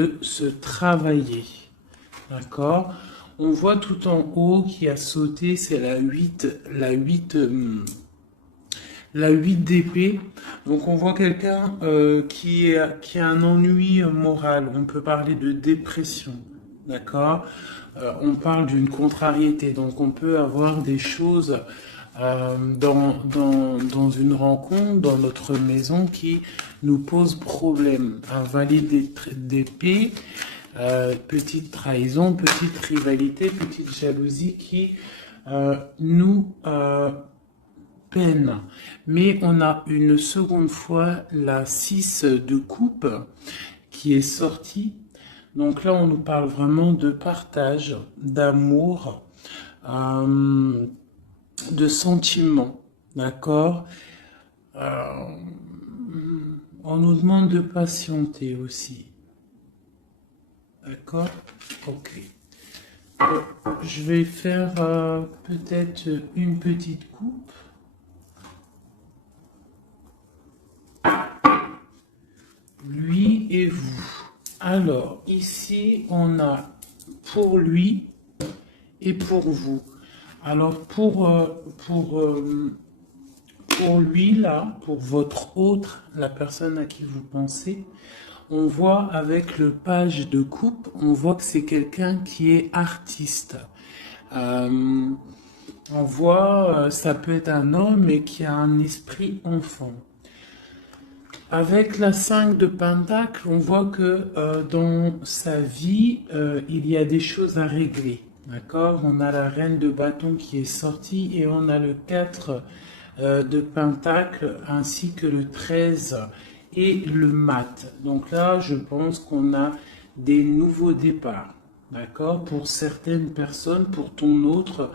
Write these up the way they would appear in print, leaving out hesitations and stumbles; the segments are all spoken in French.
de se travailler. D'accord? On voit tout en haut qui a sauté, c'est la 8 d'épée. Donc on voit quelqu'un qui a un ennui moral. On peut parler de dépression. D'accord? On parle d'une contrariété. Donc on peut avoir des choses dans une rencontre, dans notre maison, qui nous posent problème. Un valet d'épée, petite trahison, petite rivalité, petite jalousie qui nous peine. Mais on a une seconde fois la 6 de coupe qui est sortie. Donc là, on nous parle vraiment de partage, d'amour, de sentiments. D'accord? On nous demande de patienter aussi. D'accord? Ok. Je vais faire peut-être une petite coupe. Lui et vous. Alors, ici, on a pour lui et pour vous. Alors, pour lui, là, pour votre autre, la personne à qui vous pensez, on voit avec le page de coupe, on voit que c'est quelqu'un qui est artiste. On voit, ça peut être un homme et qui a un esprit enfant. Avec la 5 de Pentacle, on voit que dans sa vie, il y a des choses à régler. D'accord? On a la reine de bâton qui est sortie et on a le 4 de Pentacle ainsi que le 13 et le mat. Donc là, je pense qu'on a des nouveaux départs. D'accord? Pour certaines personnes, pour ton autre,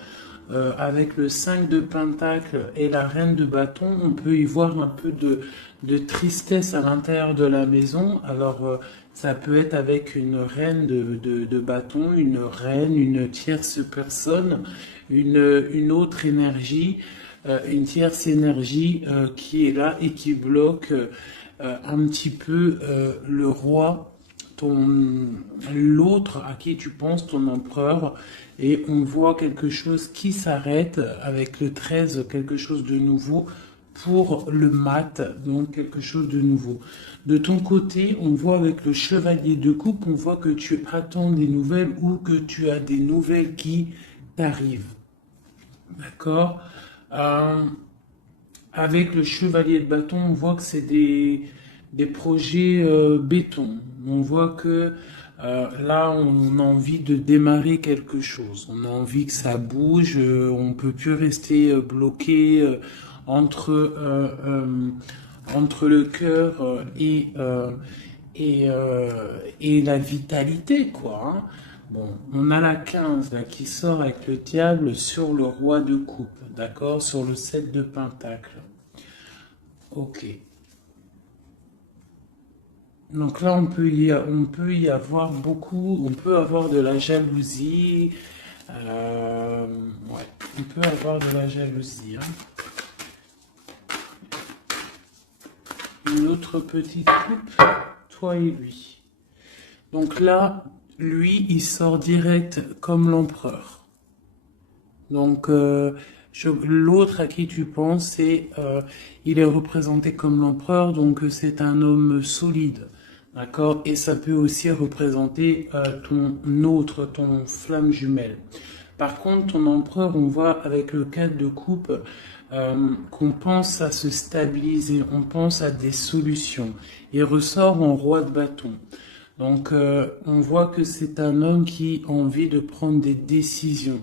avec le 5 de Pentacle et la reine de bâton, on peut y voir un peu de tristesse à l'intérieur de la maison. Alors, ça peut être avec une reine de bâton, une reine, une tierce personne, une autre énergie, une tierce énergie qui est là et qui bloque un petit peu le roi, l'autre à qui tu penses, ton empereur, et on voit quelque chose qui s'arrête avec le 13, quelque chose de nouveau pour le mat, donc quelque chose de nouveau. De ton côté, on voit avec le chevalier de coupe, on voit que tu attends des nouvelles ou que tu as des nouvelles qui t'arrivent. D'accord? Avec le chevalier de bâton, on voit que c'est des projets béton. On voit que là, on a envie de démarrer quelque chose. On a envie que ça bouge. On peut plus rester bloqué entre le cœur et la vitalité, quoi. Hein. Bon, on a la 15 là, qui sort avec le diable sur le roi de coupe, d'accord? Sur le 7 de pentacle. Ok. Donc là, on peut y avoir beaucoup, on peut avoir de la jalousie. Ouais, on peut avoir de la jalousie. Hein. Une autre petite coupe, toi et lui. Donc là, lui, il sort direct comme l'empereur. Donc, l'autre à qui tu penses, il est représenté comme l'empereur, donc c'est un homme solide. D'accord? Et ça peut aussi représenter ton flamme jumelle. Par contre, ton empereur, on voit avec le 4 de coupe qu'on pense à se stabiliser, on pense à des solutions. Il ressort en roi de bâton. Donc, on voit que c'est un homme qui a envie de prendre des décisions.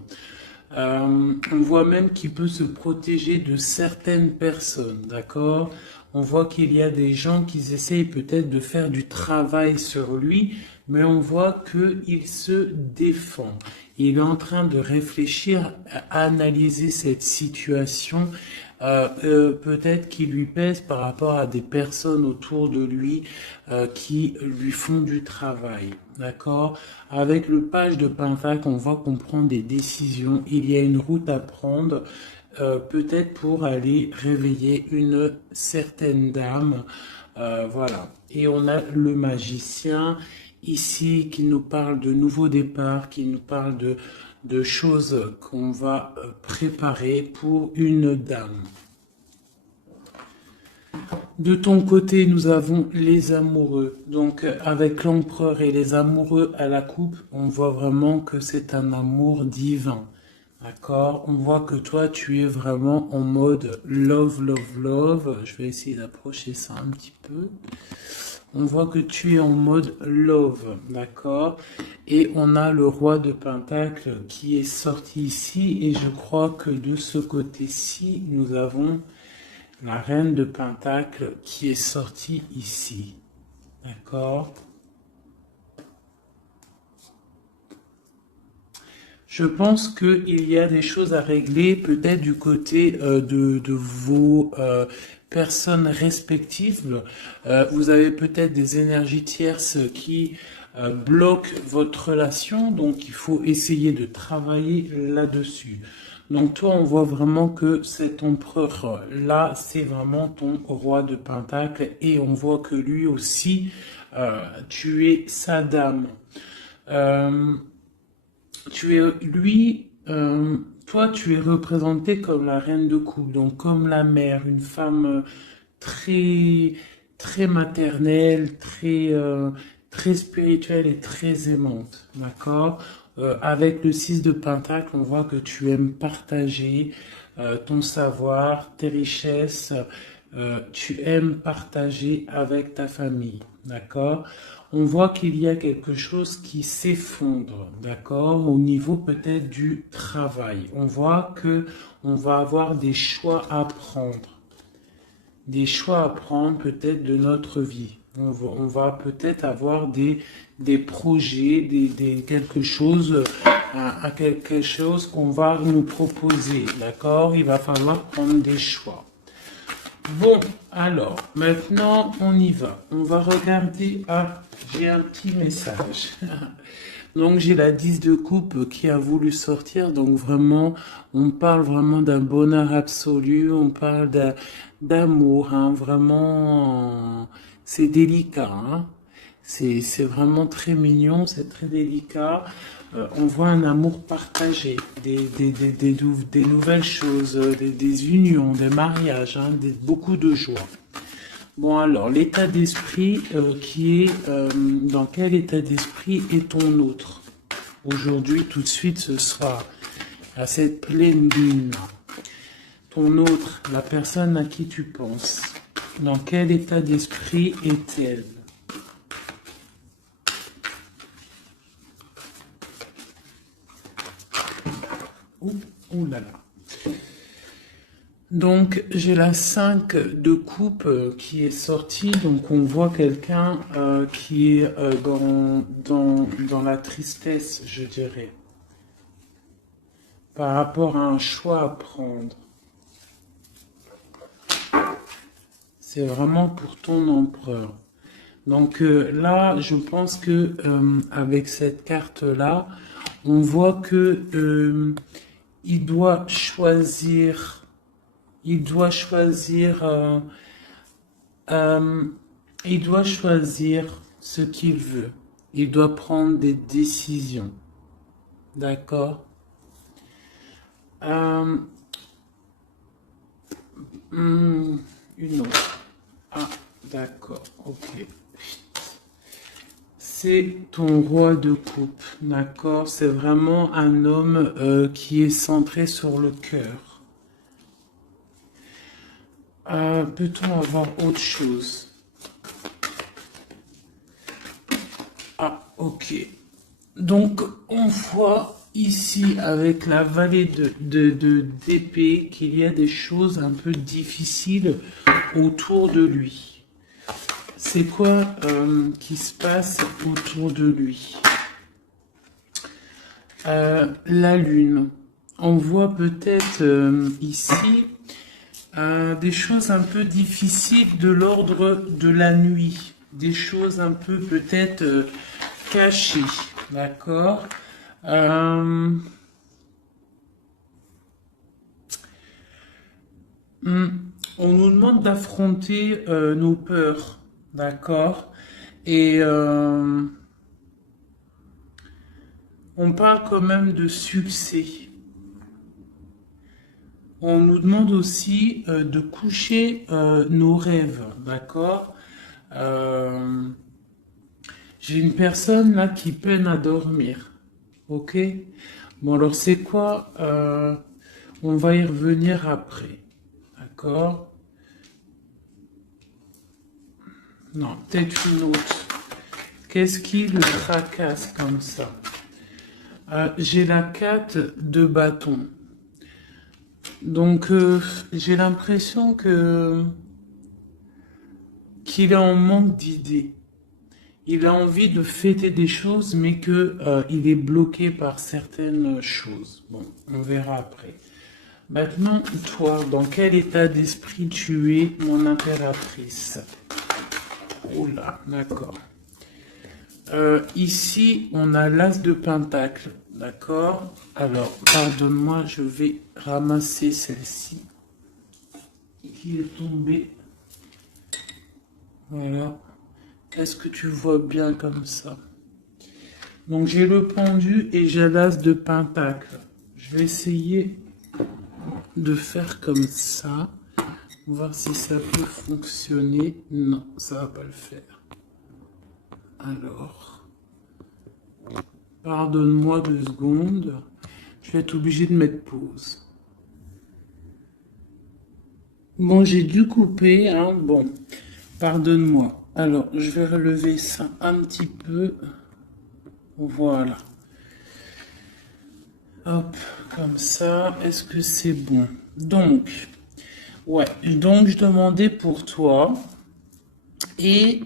On voit même qu'il peut se protéger de certaines personnes, d'accord? On voit qu'il y a des gens qui essayent peut-être de faire du travail sur lui, mais on voit qu'il se défend. Il est en train de réfléchir, à analyser cette situation, peut-être qui lui pèse par rapport à des personnes autour de lui qui lui font du travail. D'accord? Avec le page de Pentacle, on voit qu'on prend des décisions. Il y a une route à prendre, peut-être pour aller réveiller une certaine dame. Voilà. Et on a le magicien ici, qui nous parle de nouveaux départs, qui nous parle de choses qu'on va préparer pour une dame. De ton côté, nous avons les amoureux. Donc, avec l'empereur et les amoureux à la coupe, on voit vraiment que c'est un amour divin. D'accord? On voit que toi, tu es vraiment en mode love, love, love. Je vais essayer d'approcher ça un petit peu. On voit que tu es en mode love, d'accord? Et on a le roi de Pentacle qui est sorti ici. Et je crois que de ce côté-ci, nous avons la reine de Pentacle qui est sortie ici. D'accord? Je pense qu'il y a des choses à régler peut-être du côté de vos personnes respectives. Vous avez peut-être des énergies tierces qui bloquent votre relation, donc il faut essayer de travailler là-dessus. Donc toi, on voit vraiment que cet empereur-là, c'est vraiment ton roi de Pentacle et on voit que lui aussi, tu es sa dame. Toi, tu es représentée comme la reine de coupe, donc comme la mère, une femme très, très maternelle, très spirituelle et très aimante, d'accord? Avec le 6 de Pentacle, on voit que tu aimes partager ton savoir, tes richesses, tu aimes partager avec ta famille, d'accord? On voit qu'il y a quelque chose qui s'effondre, d'accord, au niveau peut-être du travail. On voit que on va avoir des choix à prendre peut-être de notre vie. On va peut-être avoir des projets, quelque chose, à quelque chose qu'on va nous proposer, d'accord? Il va falloir prendre des choix. Bon, alors, maintenant, on y va. On va regarder. Ah, j'ai un petit message. Donc, j'ai la 10 de coupe qui a voulu sortir. Donc, vraiment, on parle vraiment d'un bonheur absolu. On parle d'amour, hein, vraiment. C'est délicat, hein. C'est vraiment très mignon, c'est très délicat. On voit un amour partagé, des nouvelles choses, des unions, des mariages, hein, beaucoup de joie. Bon alors, l'état d'esprit dans quel état d'esprit est ton autre? Aujourd'hui, tout de suite, ce soir, à cette pleine lune, ton autre, la personne à qui tu penses, dans quel état d'esprit est-elle? Ouh là là. Donc j'ai la 5 de coupe qui est sortie. Donc on voit quelqu'un qui est dans la tristesse, je dirais, par rapport à un choix à prendre. C'est vraiment pour ton empereur. Donc là, je pense que avec cette carte-là, on voit que il doit choisir. Il doit choisir, il doit choisir ce qu'il veut. Il doit prendre des décisions. D'accord? Une autre. Ah, d'accord. Ok. C'est ton roi de coupe. D'accord? C'est vraiment un homme qui est centré sur le cœur. Peut-on avoir autre chose? Ah, ok. Donc, on voit ici, avec la vallée d'épée, qu'il y a des choses un peu difficiles autour de lui. C'est quoi qui se passe autour de lui? La lune. On voit peut-être ici des choses un peu difficiles de l'ordre de la nuit, des choses un peu peut-être cachées, d'accord? On nous demande d'affronter nos peurs, d'accord? Et on parle quand même de succès. On nous demande aussi de coucher nos rêves, d'accord? J'ai une personne là qui peine à dormir, ok? Bon alors c'est quoi? On va y revenir après, d'accord? Non, peut-être une autre. Qu'est-ce qui le tracasse comme ça? J'ai la 4 de bâton. Donc j'ai l'impression que qu'il est en manque d'idées. Il a envie de fêter des choses, mais que il est bloqué par certaines choses. Bon, on verra après. Maintenant, toi, dans quel état d'esprit tu es, mon impératrice? Oula, d'accord. Ici, on a l'as de pentacle, d'accord? Alors, pardonne-moi, je vais ramasser celle-ci qui est tombée. Voilà. Est-ce que tu vois bien comme ça? Donc, j'ai le pendu et j'ai l'as de pentacle. Je vais essayer de faire comme ça. Voir si ça peut fonctionner. Non, ça va pas le faire. Alors, pardonne-moi 2 secondes. Je vais être obligé de mettre pause. Bon, j'ai dû couper, hein. Bon, pardonne-moi. Alors, je vais relever ça un petit peu. Voilà. Hop, comme ça. Est-ce que c'est bon? Donc, ouais. Donc, je demandais pour toi. Et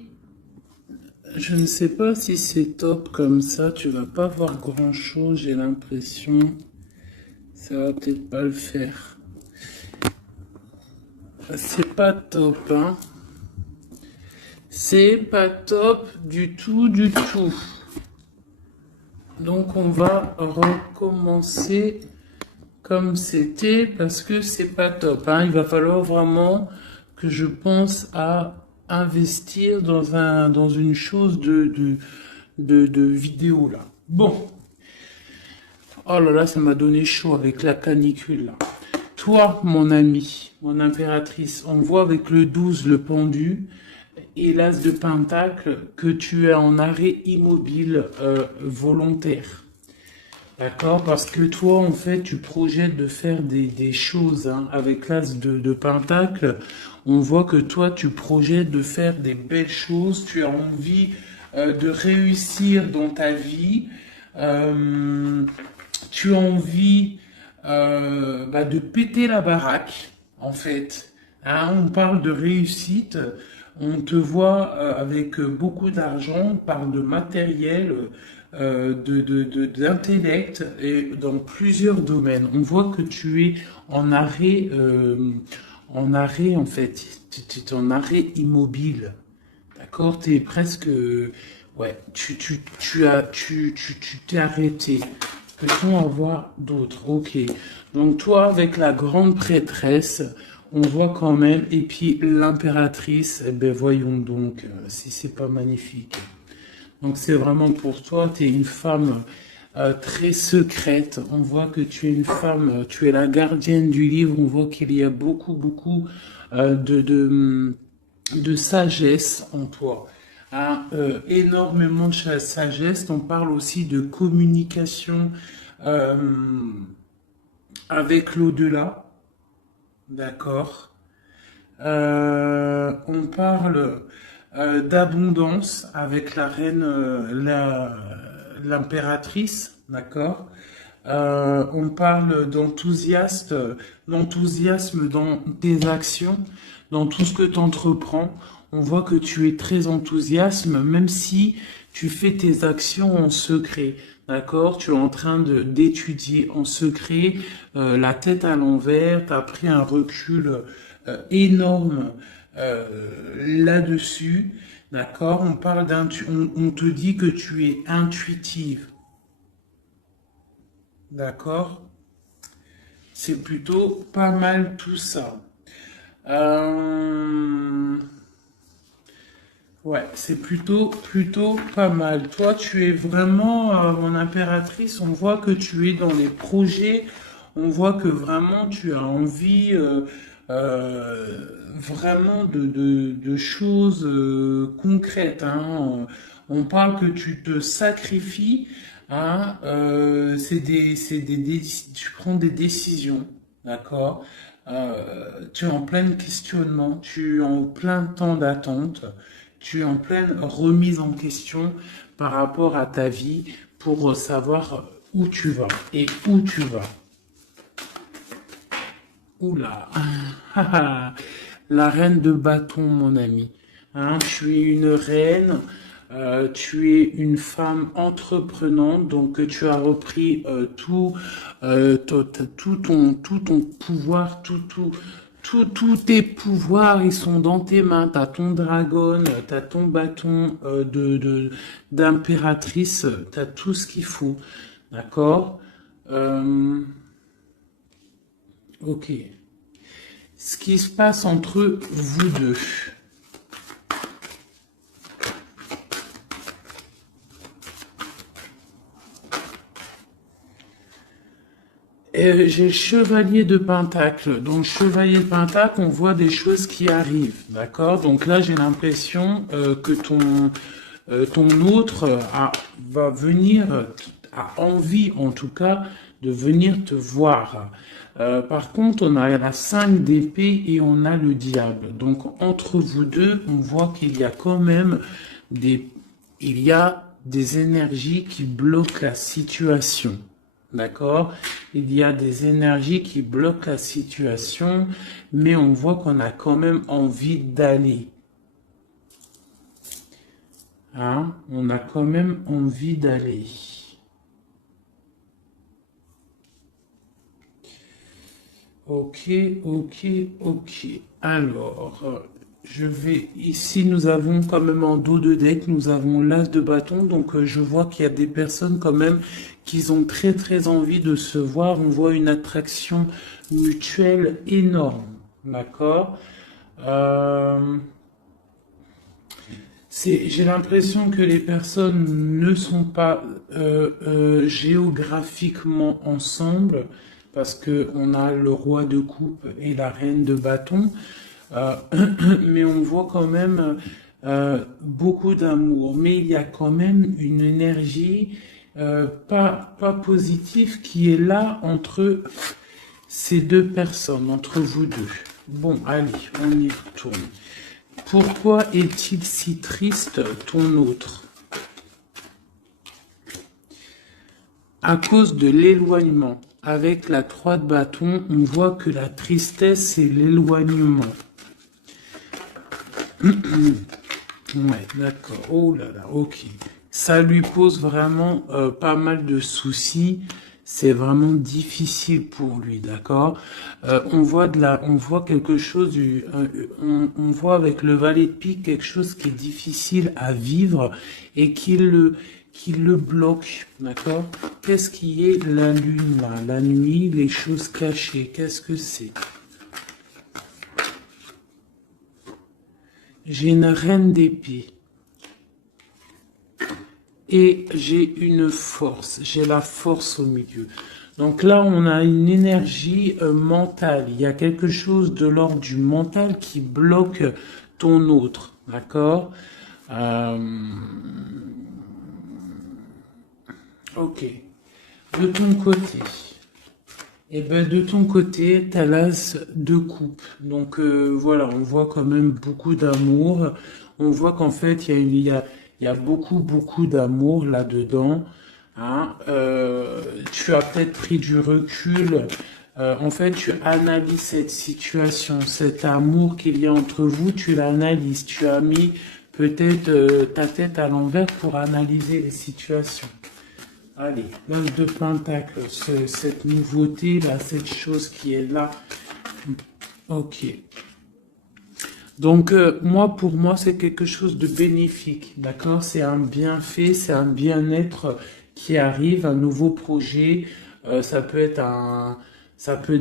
je ne sais pas si c'est top comme ça. Tu vas pas voir grand-chose, j'ai l'impression. Ça va peut-être pas le faire. C'est pas top, hein. C'est pas top du tout, du tout. Donc on va recommencer comme c'était parce que c'est pas top, hein. Il va falloir vraiment que je pense à investir dans une chose de vidéo là. Bon. Oh là là, ça m'a donné chaud avec la canicule là. Toi, mon ami, mon impératrice, on voit avec le 12, le pendu, et l'as de pentacle, que tu es en arrêt immobile volontaire. D'accord? Parce que toi, en fait, tu projettes de faire des choses, hein. Avec l'as de pentacle, on voit que toi, tu projettes de faire des belles choses, tu as envie de réussir dans ta vie. Tu as envie de péter la baraque, en fait. Hein, on parle de réussite, on te voit avec beaucoup d'argent, on parle de matériel, d'intellect et dans plusieurs domaines. On voit que tu es en arrêt en fait, tu es en arrêt immobile. D'accord? Tu es presque, ouais, tu t'es arrêté. Peut-on avoir d'autres? Ok. Donc toi, avec la grande prêtresse, on voit quand même, et puis l'impératrice, eh ben voyons donc si c'est pas magnifique. Donc c'est vraiment pour toi, tu es une femme très secrète. On voit que tu es une femme, tu es la gardienne du livre. On voit qu'il y a beaucoup de sagesse en toi. Hein, énormément de sagesse. On parle aussi de communication euh, avec l'au-delà. D'accord. On parle d'abondance avec la reine, l'impératrice, d'accord. On parle d'enthousiasme dans tes actions, dans tout ce que tu entreprends. On voit que tu es très enthousiaste, même si tu fais tes actions en secret. D'accord? Tu es en train d'étudier en secret, la tête à l'envers, tu as pris un recul énorme là-dessus. D'accord? On te dit que tu es intuitive. D'accord? C'est plutôt pas mal tout ça. Ouais, c'est plutôt pas mal. Toi, tu es vraiment mon impératrice. On voit que tu es dans les projets. On voit que vraiment tu as envie vraiment de choses concrètes, hein. On parle que tu te sacrifies, hein. Tu prends des décisions, d'accord? Tu es en plein questionnement, tu es en plein temps d'attente. Tu es en pleine remise en question par rapport à ta vie pour savoir où tu vas et où tu vas. Oula, la reine de bâton, mon ami. Hein, tu es une reine, tu es une femme entreprenante, donc tu as repris tout ton pouvoir, tous tes pouvoirs, ils sont dans tes mains. T'as ton dragon, t'as ton bâton d'impératrice, t'as tout ce qu'il faut, d'accord? Euh, ok. Ce qui se passe entre vous deux. J'ai le chevalier de Pentacle. Donc, chevalier de Pentacle, on voit des choses qui arrivent. D'accord? Donc là, j'ai l'impression que ton autre va venir, a envie en tout cas, de venir te voir. Par contre, on a la 5 d'épée et on a le diable. Donc, entre vous deux, on voit qu'il y a quand même il y a des énergies qui bloquent la situation. D'accord? Il y a des énergies qui bloquent la situation, mais on voit qu'on a quand même envie d'aller. Hein? On a quand même envie d'aller. Ok, ok, ok. Alors, ici, nous avons quand même en dos de deck, nous avons l'as de bâton. Donc, je vois qu'il y a des personnes quand même qui ont très très envie de se voir. On voit une attraction mutuelle énorme. D'accord? Euh, j'ai l'impression que les personnes ne sont pas géographiquement ensemble parce que on a le roi de coupe et la reine de bâton. Euh, mais on voit quand même beaucoup d'amour. Mais il y a quand même une énergie pas positive qui est là entre ces deux personnes, entre vous deux. Bon, allez, on y retourne. Pourquoi est-il si triste, ton autre? À cause de l'éloignement. Avec la 3 de bâton, on voit que la tristesse, c'est l'éloignement. Ouais, d'accord. Oh là là, ok. Ça lui pose vraiment pas mal de soucis. C'est vraiment difficile pour lui, d'accord. On voit quelque chose on voit avec le valet de pique quelque chose qui est difficile à vivre et qui le bloque, d'accord. Qu'est-ce qui est la lune là, la nuit, les choses cachées, qu'est-ce que c'est? J'ai une reine d'épée. Et j'ai une force, j'ai la force au milieu. Donc là, on a une énergie mentale. Il y a quelque chose de l'ordre du mental qui bloque ton autre, d'accord? Ok. De ton côté, eh ben de ton côté, t'as l'as de coupe. Donc voilà, on voit quand même beaucoup d'amour. On voit qu'en fait, il y a beaucoup d'amour là-dedans. Hein. Tu as peut-être pris du recul. En fait, tu analyses cette situation, cet amour qu'il y a entre vous, tu l'analyses. Tu as mis peut-être ta tête à l'envers pour analyser les situations. Allez, l'as de pentacle, cette nouveauté là, cette chose qui est là. Ok. Donc pour moi, c'est quelque chose de bénéfique, d'accord? C'est un bienfait, c'est un bien-être qui arrive, un nouveau projet. Ça peut être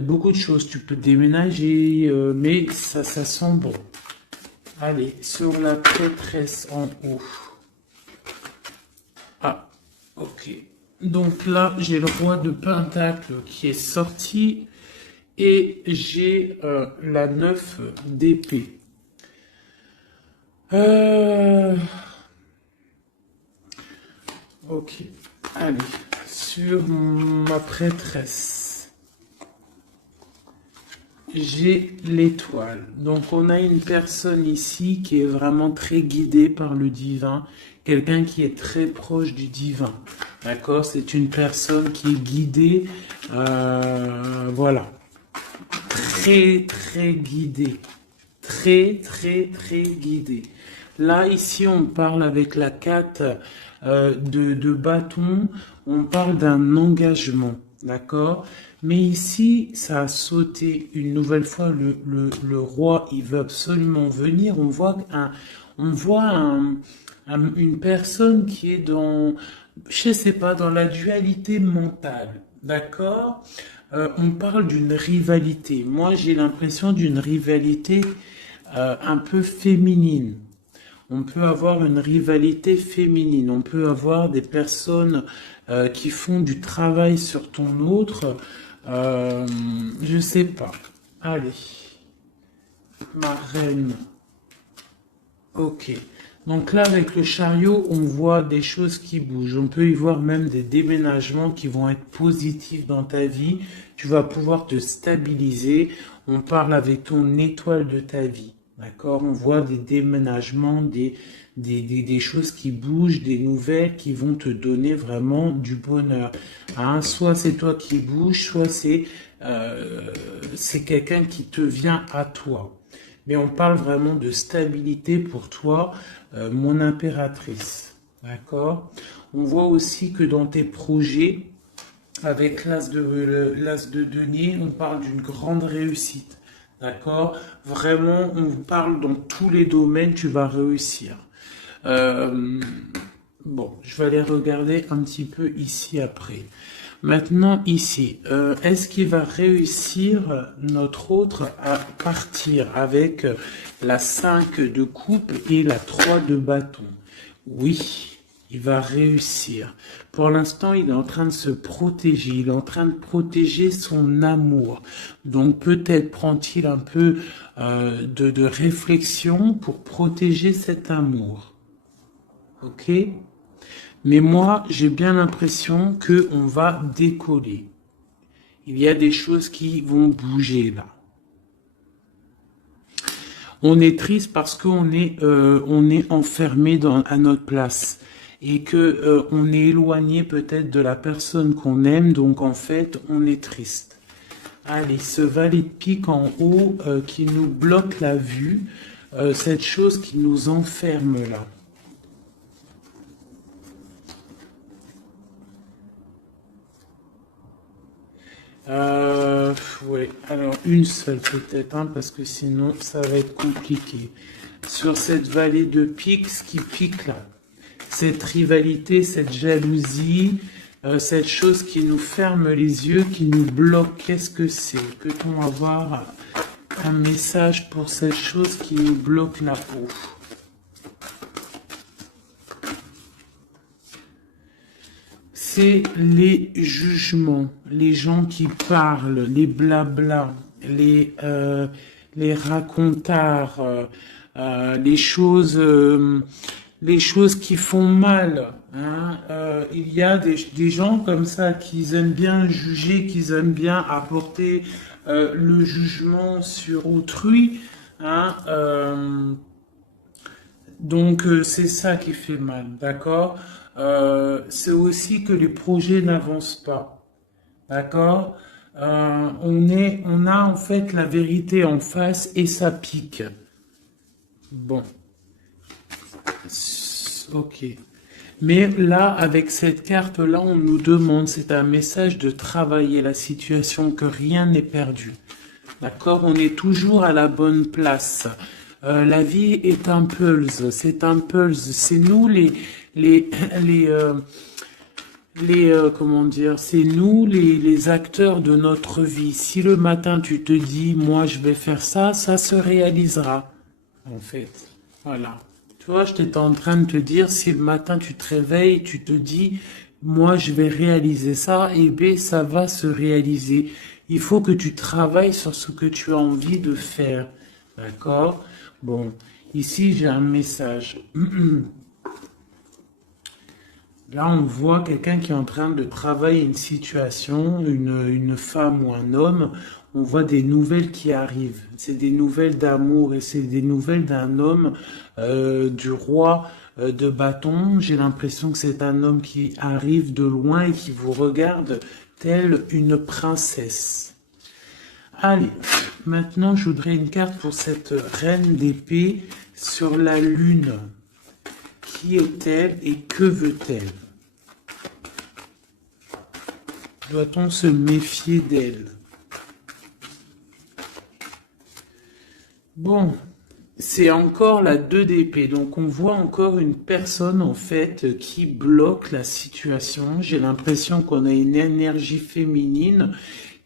beaucoup de choses. Tu peux déménager, mais ça sent bon. Allez, sur la prêtresse en haut. Ah, ok. Donc là, j'ai le roi de Pentacle qui est sorti. Et j'ai la 9 d'épée. Ok. Allez, sur ma prêtresse, j'ai l'étoile. Donc on a une personne ici qui est vraiment très guidée par le divin, quelqu'un qui est très proche du divin. D'accord? C'est une personne qui est guidée, voilà, très guidée. Très guidée. Là, ici, on parle avec la 4 de bâton, on parle d'un engagement, d'accord? Mais ici, ça a sauté une nouvelle fois, le roi, il veut absolument venir, une personne qui est dans, je sais pas, dans la dualité mentale, d'accord? On parle d'une rivalité. Moi, j'ai l'impression d'une rivalité un peu féminine. On peut avoir une rivalité féminine. On peut avoir des personnes qui font du travail sur ton autre. Je sais pas. Allez. Ma reine. Ok. Donc là, avec le chariot, on voit des choses qui bougent. On peut y voir même des déménagements qui vont être positifs dans ta vie. Tu vas pouvoir te stabiliser. On parle avec ton étoile de ta vie. D'accord? On voit des déménagements, des choses qui bougent, des nouvelles qui vont te donner vraiment du bonheur. Hein? Soit c'est toi qui bouges, soit c'est quelqu'un qui te vient à toi. Mais on parle vraiment de stabilité pour toi, mon impératrice. D'accord? On voit aussi que dans tes projets, avec l'as de denier, on parle d'une grande réussite. D'accord? Vraiment, on parle dans tous les domaines, tu vas réussir. Bon, je vais aller regarder un petit peu ici après. Maintenant, ici, est-ce qu'il va réussir notre autre à partir avec la 5 de coupe et la 3 de bâton? Oui, il va réussir. Pour l'instant, il est en train de se protéger. Il est en train de protéger son amour. Donc, peut-être prend-il un peu de réflexion pour protéger cet amour. Ok? Mais moi, j'ai bien l'impression qu'on va décoller. Il y a des choses qui vont bouger là. On est triste parce qu'on est, on est enfermé à notre place et que on est éloigné peut-être de la personne qu'on aime. Donc en fait, on est triste. Allez, ce valet de pique en haut qui nous bloque la vue, cette chose qui nous enferme là. Ouais, alors une seule peut-être, hein, parce que sinon ça va être compliqué. Sur cette vallée de pique, ce qui pique là, cette rivalité, cette jalousie, cette chose qui nous ferme les yeux, qui nous bloque, qu'est-ce que c'est? Peut-on avoir un message pour cette chose qui nous bloque la peau? C'est les jugements, les gens qui parlent, les blablas, les racontards, les choses qui font mal. Hein. Il y a des gens comme ça qui aiment bien juger, qui aiment bien apporter le jugement sur autrui. Hein. Donc c'est ça qui fait mal, d'accord? C'est aussi que les projets n'avancent pas, d'accord? On a en fait la vérité en face et ça pique. Bon, ok. Mais là, avec cette carte-là, on nous demande, c'est un message de travailler la situation, que rien n'est perdu. D'accord? On est toujours à la bonne place. La vie est un pulse, c'est un pulse. C'est nous comment dire, c'est nous les acteurs de notre vie. Si le matin tu te dis, moi je vais faire ça, ça se réalisera. en fait. Voilà. Tu vois, j'étais en train de te dire, si le matin tu te réveilles, tu te dis, moi je vais réaliser ça, et bien ça va se réaliser. Il faut que tu travailles sur ce que tu as envie de faire. D'accord? Bon, ici j'ai un message. Là, on voit quelqu'un qui est en train de travailler une situation, une femme ou un homme. On voit des nouvelles qui arrivent. C'est des nouvelles d'amour et c'est des nouvelles d'un homme, du roi de bâton. J'ai l'impression que c'est un homme qui arrive de loin et qui vous regarde telle une princesse. Allez, maintenant je voudrais une carte pour cette reine d'épée sur la lune. Qui est-elle et que veut-elle? Doit-on se méfier d'elle? Bon, c'est encore la 2 d'épée. Donc on voit encore une personne en fait qui bloque la situation. J'ai l'impression qu'on a une énergie féminine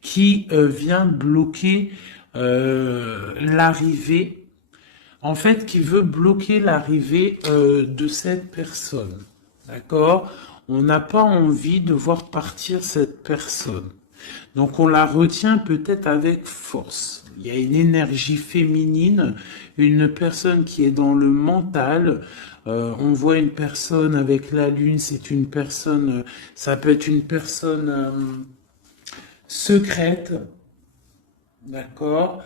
qui vient bloquer l'arrivée. En fait, qui veut bloquer l'arrivée de cette personne. D'accord? On n'a pas envie de voir partir cette personne. Donc on la retient peut-être avec force. Il y a une énergie féminine, une personne qui est dans le mental. On voit une personne avec la lune, c'est une personne, ça peut être une personne secrète. D'accord?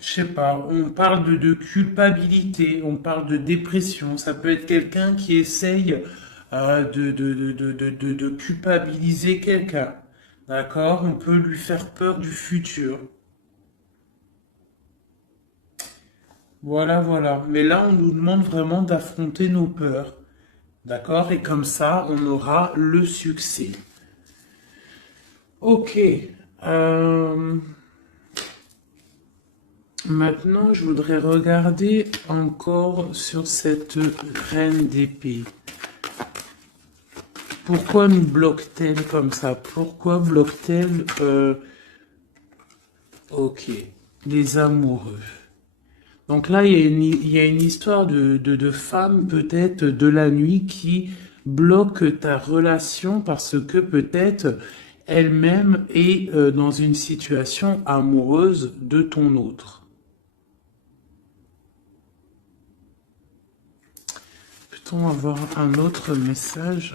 Je sais pas, on parle de culpabilité, on parle de dépression. Ça peut être quelqu'un qui essaye de culpabiliser quelqu'un. D'accord? On peut lui faire peur du futur. Voilà, voilà. Mais là, on nous demande vraiment d'affronter nos peurs. D'accord? Et comme ça, on aura le succès. Ok. Euh, Maintenant, je voudrais regarder encore sur cette reine d'épée. Pourquoi nous bloque-t-elle comme ça? Pourquoi bloque-t-elle ok, les amoureux. Donc là, il y a une histoire de femme peut-être de la nuit qui bloque ta relation parce que peut-être elle-même est dans une situation amoureuse de ton autre. Peut-on avoir un autre message?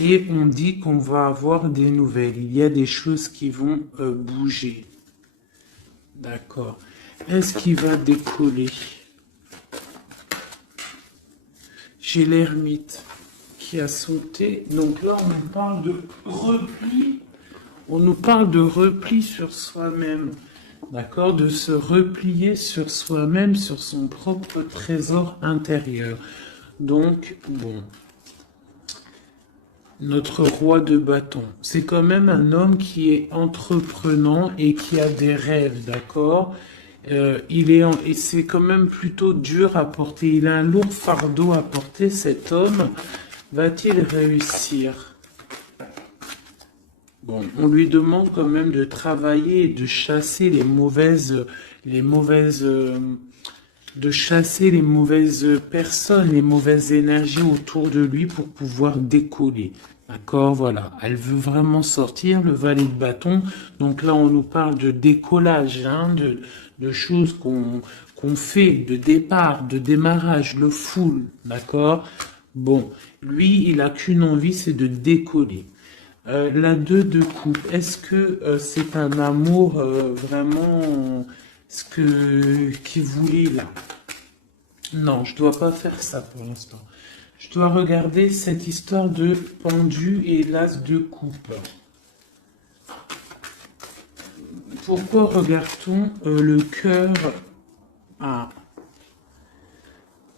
Et on dit qu'on va avoir des nouvelles. Il y a des choses qui vont bouger. D'accord. Est-ce qu'il va décoller? J'ai l'ermite qui a sauté. Donc là, on nous parle de repli. On nous parle de repli sur soi-même. D'accord? De se replier sur soi-même, sur son propre trésor intérieur. Donc, bon. Notre roi de bâton. C'est quand même un homme qui est entreprenant et qui a des rêves, d'accord? Et c'est quand même plutôt dur à porter. Il a un lourd fardeau à porter, cet homme. Va-t-il réussir? Bon, on lui demande quand même de travailler et de chasser de chasser les mauvaises personnes, les mauvaises énergies autour de lui pour pouvoir décoller. D'accord, voilà. Elle veut vraiment sortir, le valet de bâton. Donc là, on nous parle de décollage, hein, de choses qu'on fait, de départ, de démarrage, le full. D'accord? Bon, lui, il a qu'une envie, c'est de décoller. La 2 de coupe, est-ce que c'est un amour vraiment qu'il voulait là? Non, je dois pas faire ça pour l'instant. Je dois regarder cette histoire de pendu et l'as de coupe. Pourquoi regarde-t-on le cœur? Ah,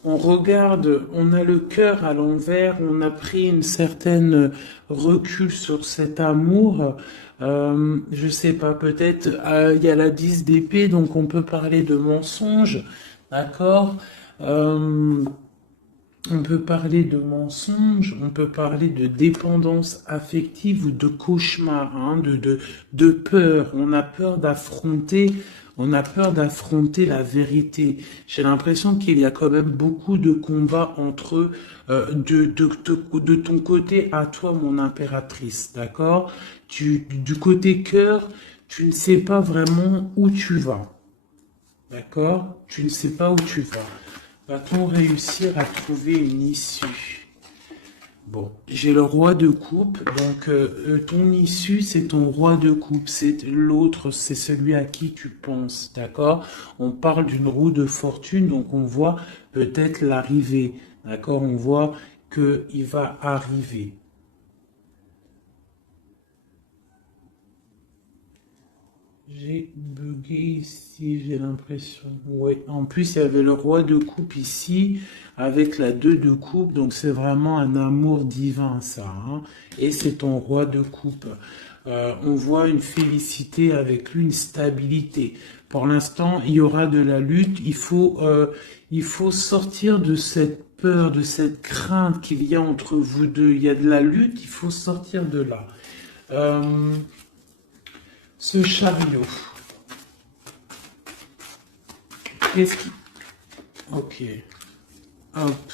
on regarde, on a le cœur à l'envers, on a pris une certaine recul sur cet amour. Je sais pas, peut-être il y a la 10 d'épée, donc on peut parler de mensonge, d'accord? On peut parler de mensonge, on peut parler de dépendance affective ou de cauchemar, hein, de peur. On a peur d'affronter la vérité. J'ai l'impression qu'il y a quand même beaucoup de combats entre eux, de ton côté à toi, mon impératrice, d'accord? Du côté cœur, tu ne sais pas vraiment où tu vas, d'accord? Tu ne sais pas où tu vas. Va-t-on réussir à trouver une issue? Bon, j'ai le roi de coupe, donc ton issue, c'est ton roi de coupe, c'est l'autre, c'est celui à qui tu penses, d'accord? On parle d'une roue de fortune, donc on voit peut-être l'arrivée, d'accord? On voit qu'il va arriver. J'ai bugué ici, j'ai l'impression. Oui, en plus, il y avait le roi de coupe ici, avec la 2 de coupe, donc c'est vraiment un amour divin, ça, hein. Et c'est ton roi de coupe. On voit une félicité avec lui, une stabilité. Pour l'instant, il y aura de la lutte. Il faut sortir de cette peur, de cette crainte qu'il y a entre vous deux. Il y a de la lutte, il faut sortir de là. Euh, ce chariot. Qu'est-ce qui... Ok. Hop.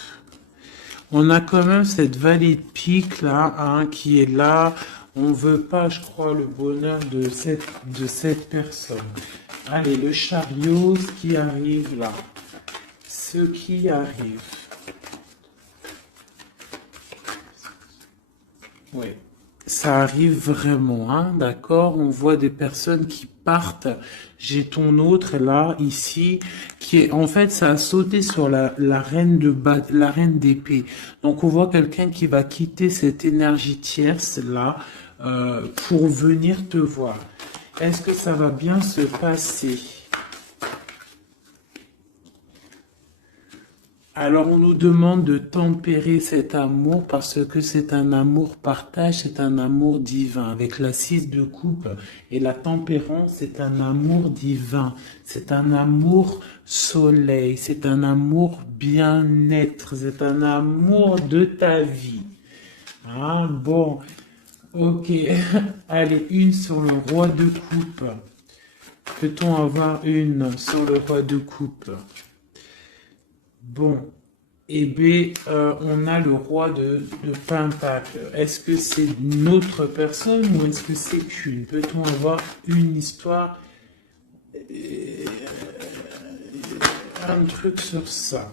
On a quand même cette vallée de pique là, hein, qui est là. On veut pas, je crois, le bonheur de cette personne. Allez, le chariot, ce qui arrive là. Ce qui arrive. Oui. Ça arrive vraiment, hein, d'accord? On voit des personnes qui partent. J'ai ton autre là, ici, qui est, en fait, ça a sauté sur la reine la reine d'épée. Donc, on voit quelqu'un qui va quitter cette énergie tierce là, pour venir te voir. Est-ce que ça va bien se passer? Alors on nous demande de tempérer cet amour parce que c'est un amour partage, c'est un amour divin. Avec la 6 de coupe et la tempérance, c'est un amour divin. C'est un amour soleil, c'est un amour bien-être, c'est un amour de ta vie. Ah bon, ok. Allez, une sur le roi de coupe. Peut-on avoir une sur le roi de coupe? Bon, et B, on a le roi de Pentacle. Est-ce que c'est une autre personne ou est-ce que c'est une? Peut-on avoir une histoire, un truc sur ça?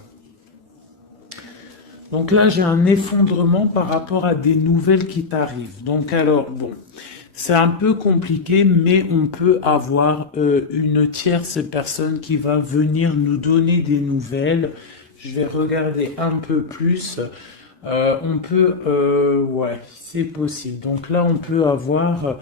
Donc là, j'ai un effondrement par rapport à des nouvelles qui t'arrivent. Donc alors, bon, c'est un peu compliqué, mais on peut avoir une tierce personne qui va venir nous donner des nouvelles. Je vais regarder un peu plus. On peut, ouais, c'est possible. Donc là, on peut avoir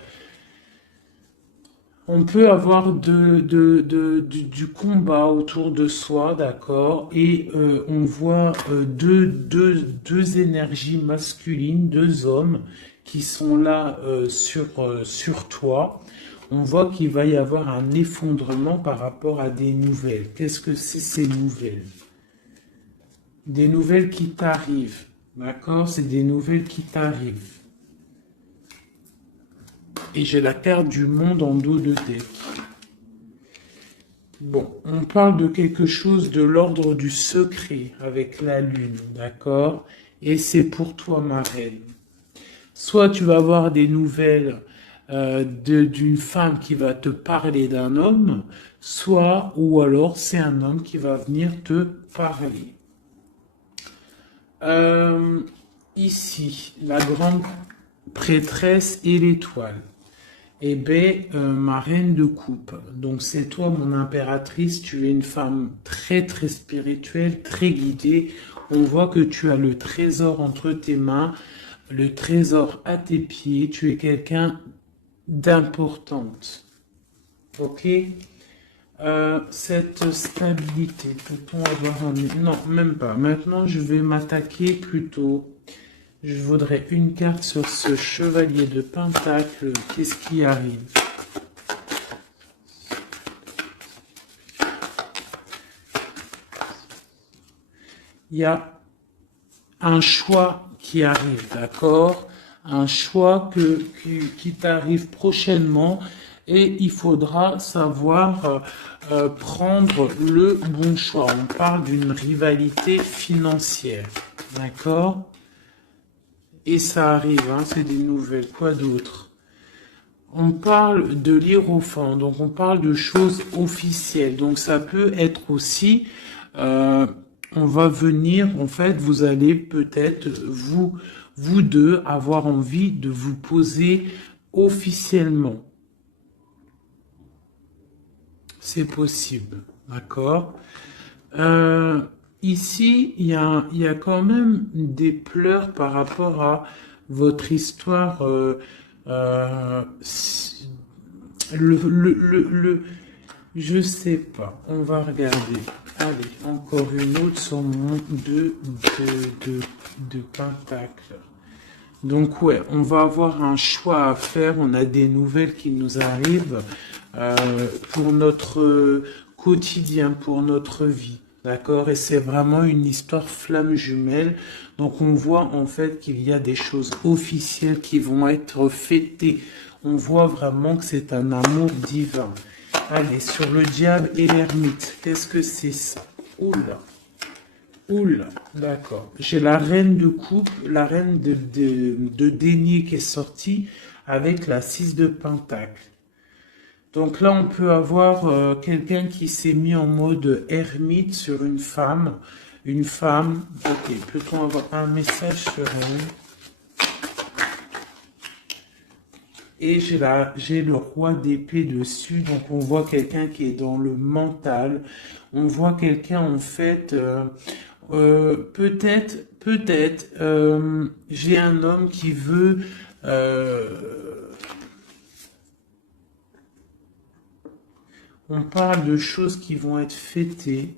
du combat autour de soi, d'accord? Et on voit deux énergies masculines, deux hommes qui sont là sur toi. On voit qu'il va y avoir un effondrement par rapport à des nouvelles. Qu'est-ce que c'est ces nouvelles? Des nouvelles qui t'arrivent, d'accord? C'est des nouvelles qui t'arrivent. Et j'ai la carte du monde en dos de deck. Bon, on parle de quelque chose de l'ordre du secret avec la lune, d'accord? Et c'est pour toi, ma reine. Soit tu vas avoir des nouvelles d'une femme qui va te parler d'un homme, soit, ou alors c'est un homme qui va venir te parler. Ici, la grande prêtresse et l'étoile. Eh bien, ma reine de coupe. Donc, c'est toi, mon impératrice. Tu es une femme très, très spirituelle, très guidée. On voit que tu as le trésor entre tes mains, le trésor à tes pieds. Tu es quelqu'un d'importante. Ok? Cette stabilité, peut-on avoir un... Non, même pas. Maintenant, je vais m'attaquer plutôt. Je voudrais une carte sur ce chevalier de Pentacle. Qu'est-ce qui arrive? Il y a un choix qui arrive, d'accord? Un choix qui t'arrive prochainement et il faudra savoir prendre le bon choix. On parle d'une rivalité financière, d'accord? Et ça arrive, hein, c'est des nouvelles. Quoi d'autre? On parle de l'hiérophant, donc on parle de choses officielles. Donc ça peut être aussi, on va venir, en fait, vous allez peut-être, vous deux, avoir envie de vous poser officiellement. C'est possible, d'accord? Ici, il y a quand même des pleurs par rapport à votre histoire. Je sais pas. On va regarder. Allez, encore une autre sur mon de pentacle. Donc ouais, on va avoir un choix à faire. On a des nouvelles qui nous arrivent pour notre quotidien, pour notre vie. D'accord? Et c'est vraiment une histoire flamme jumelle. Donc on voit en fait qu'il y a des choses officielles qui vont être fêtées. On voit vraiment que c'est un amour divin. Allez, sur le diable et l'ermite. Qu'est-ce que c'est ça? Oula. Oula, d'accord. J'ai la reine de coupe, la reine de denier qui est sortie avec la 6 de pentacle. Donc là, on peut avoir quelqu'un qui s'est mis en mode ermite sur une femme. Une femme. Ok, peut-on avoir un message sur elle? Et j'ai le roi d'épée dessus. Donc on voit quelqu'un qui est dans le mental. On voit quelqu'un en fait... peut-être, j'ai un homme qui veut... on parle de choses qui vont être fêtées.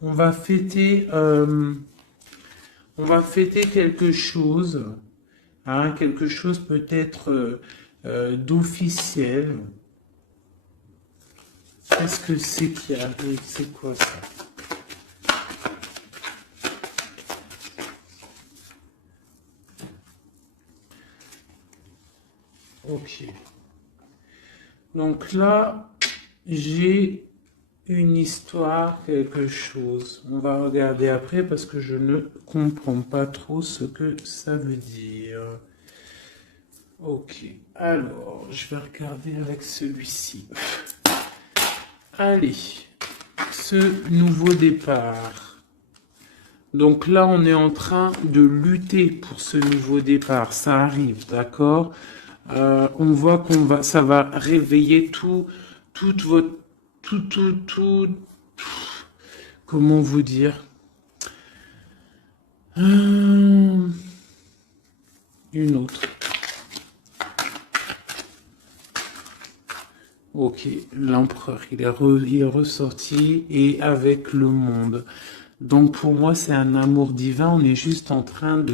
On va fêter quelque chose, hein, quelque chose peut-être d'officiel. Qu'est-ce que c'est qui arrive? C'est quoi ça? Ok. Donc là, j'ai une histoire, quelque chose. On va regarder après parce que je ne comprends pas trop ce que ça veut dire. Ok. Alors, je vais regarder avec celui-ci. Allez. Ce nouveau départ. Donc là, on est en train de lutter pour ce nouveau départ. Ça arrive, d'accord? On voit ça va réveiller toute votre, comment vous dire? Une autre. Ok, l'empereur, il est ressorti et avec le monde. Donc pour moi, c'est un amour divin. On est juste en train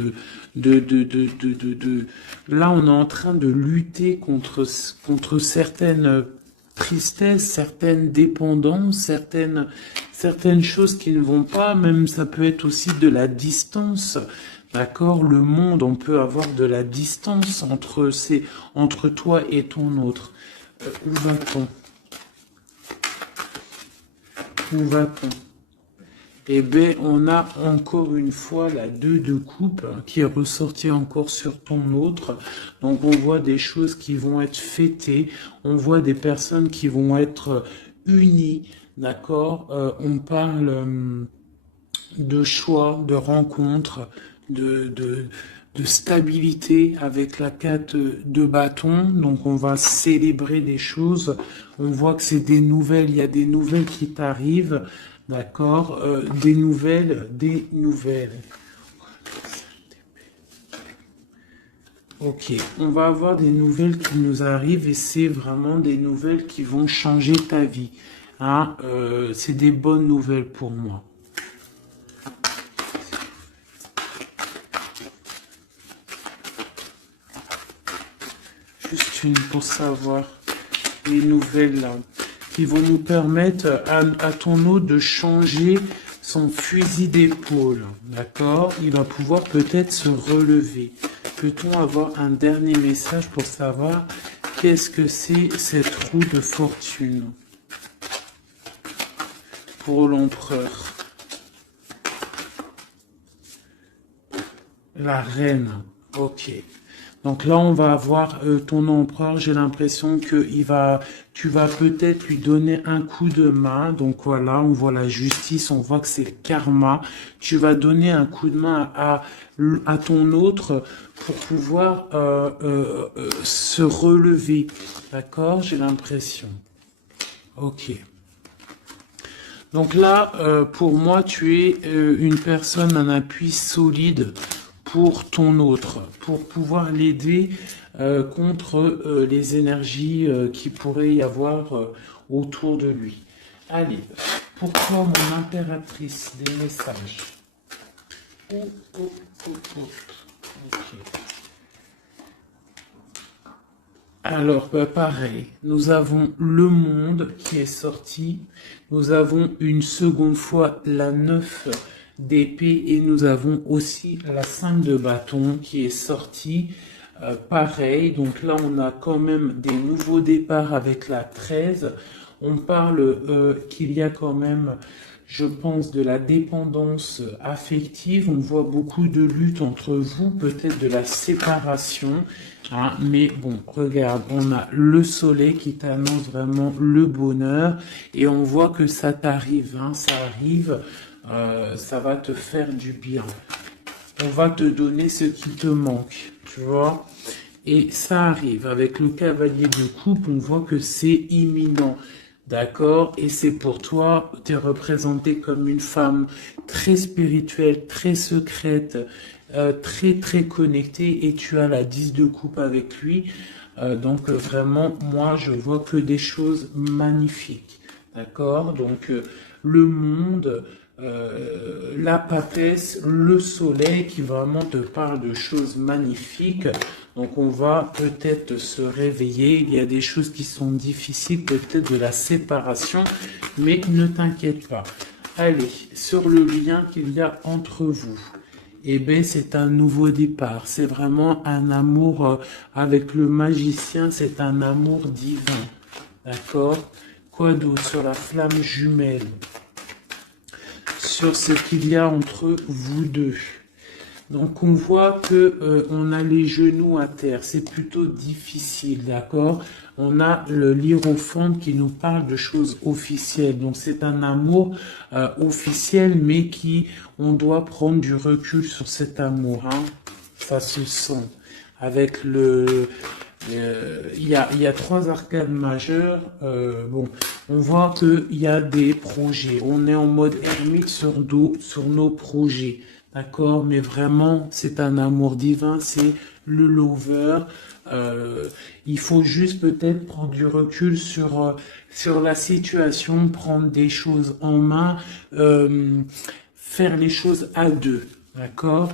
là, on est en train de lutter contre certaines tristesses, certaines dépendances, certaines choses qui ne vont pas. Même ça peut être aussi de la distance. D'accord? Le monde, on peut avoir de la distance entre toi et ton autre. Où va-t-on? Où va-t-on? Eh bien, on a encore une fois la 2 de coupe qui est ressortie encore sur ton autre. Donc, on voit des choses qui vont être fêtées. On voit des personnes qui vont être unies. D'accord? On parle de choix, de rencontres, de stabilité avec la 4 de bâton. Donc, on va célébrer des choses. On voit que c'est des nouvelles. Il y a des nouvelles qui t'arrivent. D'accord, des nouvelles. Ok, on va avoir des nouvelles qui nous arrivent et c'est vraiment des nouvelles qui vont changer ta vie. Hein, c'est des bonnes nouvelles pour moi. Juste une pour savoir les nouvelles là. qui vont nous permettre à ton hôte de changer son fusil d'épaule. D'accord? Il va pouvoir peut-être se relever. Peut-on avoir un dernier message pour savoir qu'est-ce que c'est cette roue de fortune pour l'empereur? La reine. Ok. Donc là, on va avoir ton empereur. J'ai l'impression que tu vas peut-être lui donner un coup de main. Donc voilà, on voit la justice, on voit que c'est le karma. Tu vas donner un coup de main à ton autre pour pouvoir se relever. D'accord? J'ai l'impression. Ok. Donc là, pour moi, tu es une personne, un appui solide pour ton autre, pour pouvoir l'aider contre les énergies qui pourraient y avoir autour de lui. Allez, pour toi, mon impératrice, des messages. Ok. Alors, pareil, nous avons le monde qui est sorti, nous avons une seconde fois la 9 d'épée et nous avons aussi la 5 de bâton qui est sortie. Pareil, donc là on a quand même des nouveaux départs avec la 13. On parle qu'il y a quand même, je pense, de la dépendance affective. On voit beaucoup de lutte entre vous, peut-être de la séparation. Hein, mais bon, regarde, on a le soleil qui t'annonce vraiment le bonheur. Et on voit que ça t'arrive, hein, ça arrive, ça va te faire du bien. On va te donner ce qui te manque, tu vois. Et ça arrive. Avec le cavalier de coupe, on voit que c'est imminent. D'accord? Et c'est pour toi, tu es représentée comme une femme très spirituelle, très secrète, très très connectée et tu as la 10 de coupe avec lui. Donc vraiment, moi, je vois que des choses magnifiques. D'accord? Donc le monde, la papesse, le soleil qui vraiment te parle de choses magnifiques. Donc on va peut-être se réveiller, il y a des choses qui sont difficiles, peut-être de la séparation, mais ne t'inquiète pas. Allez, sur le lien qu'il y a entre vous, eh bien c'est un nouveau départ, c'est vraiment un amour avec le magicien, c'est un amour divin. D'accord? Quoi d'autre sur la flamme jumelle? Sur ce qu'il y a entre vous deux. Donc on voit que on a les genoux à terre, c'est plutôt difficile, d'accord? On a le hiérophante qui nous parle de choses officielles. Donc c'est un amour officiel, mais on doit prendre du recul sur cet amour, hein? Ça se sent. Avec il y a trois arcades majeures. Bon, on voit qu'il y a des projets. On est en mode ermite sur nos projets. D'accord, mais vraiment, c'est un amour divin, c'est le lover. Il faut juste peut-être prendre du recul sur la situation, prendre des choses en main, faire les choses à deux. D'accord?